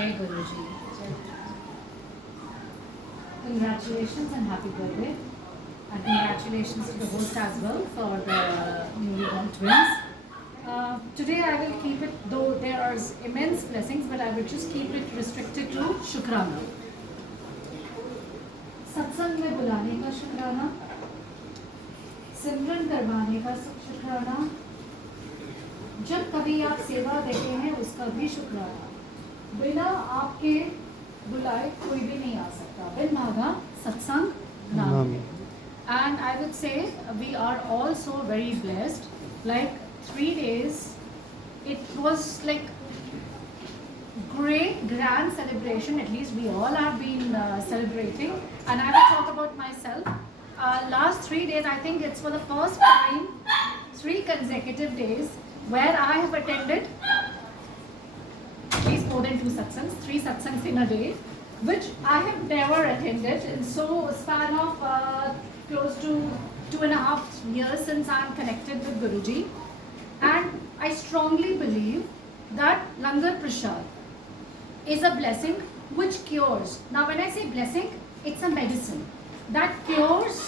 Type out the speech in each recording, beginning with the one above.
Jai Guruji. Congratulations and happy birthday. And congratulations to the host as well for the newly born twins. Today I will keep it, though there are immense blessings, but I will just keep it restricted to शुक्राना. सत्संग में बुलाने का शुक्राना, सिमरन करवाने का शुक्राना, जब कभी आप सेवा देते हैं उसका भी शुक्राना. बिना आपके बुलाए कोई भी नहीं आ सकता. बिन मांगा सत्संग नाम. And I would say we are all so very blessed. Like 3 days, it was like great grand celebration. At least we all have been celebrating. And I will talk about myself. Last 3 days, I think it's for the first time 3 consecutive days where I have attended at least more than 2 satsangs, 3 satsangs in a day, which I have never attended. And so a span of close to 2.5 years since I am connected with Guruji. And I strongly believe that Langar Prashad is a blessing which cures. Now when I say blessing, it's a medicine that cures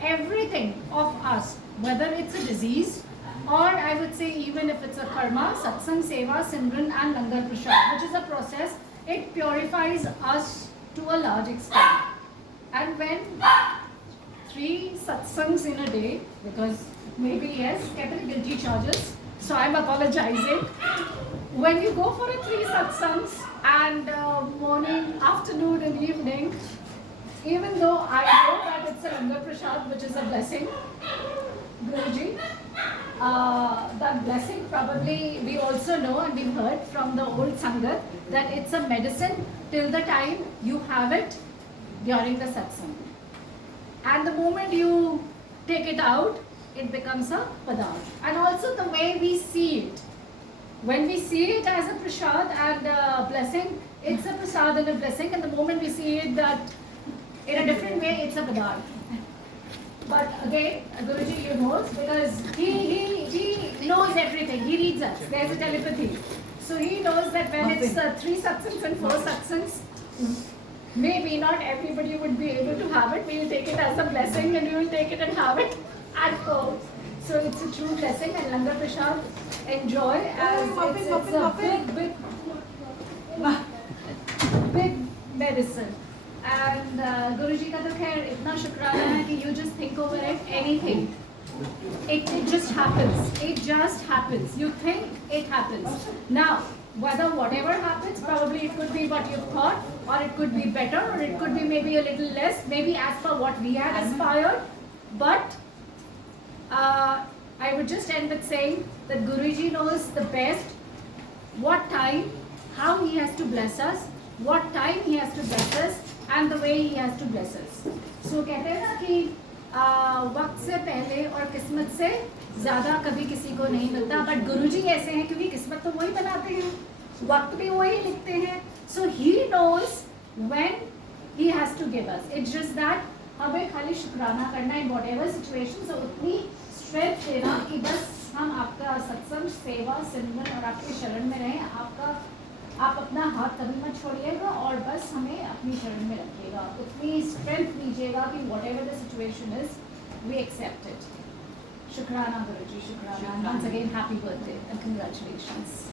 everything of us, whether it's a disease or I would say even if it's a karma, satsang, seva, simran and Langar Prashad, which is a process, it purifies us to a large extent. And when 3 satsangs in a day, because maybe yes, capital guilty charges, so I'm apologizing. When you go for a 3 satsangs and morning, afternoon and evening, even though I know that it's a Langar Prashad, which is a blessing, Guruji, that blessing probably we also know and we've heard from the old Sangat that it's a medicine till the time you have it during the satsang. And the moment you take it out, it becomes a padarth. And also the way we see it. When we see it as a prasad and a blessing, it's a prasad and a blessing. And the moment we see it that in a different way, it's a padarth. But again, Guruji, you knows because he knows everything. He reads us. There's a telepathy. So he knows that when it's 3 satsangs and 4 satsangs, maybe not everybody would be able to have it. We will take it as a blessing and we will take it and have it at home. So it's a true blessing and Langar Prashad, enjoy as it's a big medicine. And Guruji ka to khair itna shukrana hai ki you just think over it, anything. It just happens. It just happens. You think, it happens. Now, whatever happens, probably it could be what you've thought, or it could be better, or it could be maybe a little less, maybe as per what we had aspired. But I would just end with saying that Guruji knows the best what time, how he has to bless us, what time he has to bless us, and the way he has to bless us. So कहते हैं ना कि वक्त से पहले और किस्मत से ज़्यादा कभी किसी को नहीं मिलता. बट गुरुजी ऐसे हैं क्योंकि किस्मत तो वही बनाते हैं, वक्त भी वही लिखते हैं. So he knows when he has to give us. It's just that हमें खाली शुक्राना करना है whatever situation. So उतनी स्ट्रेंथ देना कि बस हम आपका सत्संग, सेवा, सिमरन और आपके शरण में रहें. आप अपना हाथ कभी मत छोड़िएगा और बस हमें अपनी शरण में रखिएगा. उतनी स्ट्रेंथ दीजिएगा कि whatever the situation is, we accept it. शुक्राना गुरुजी, शुक्राना. Once again, happy birthday and congratulations.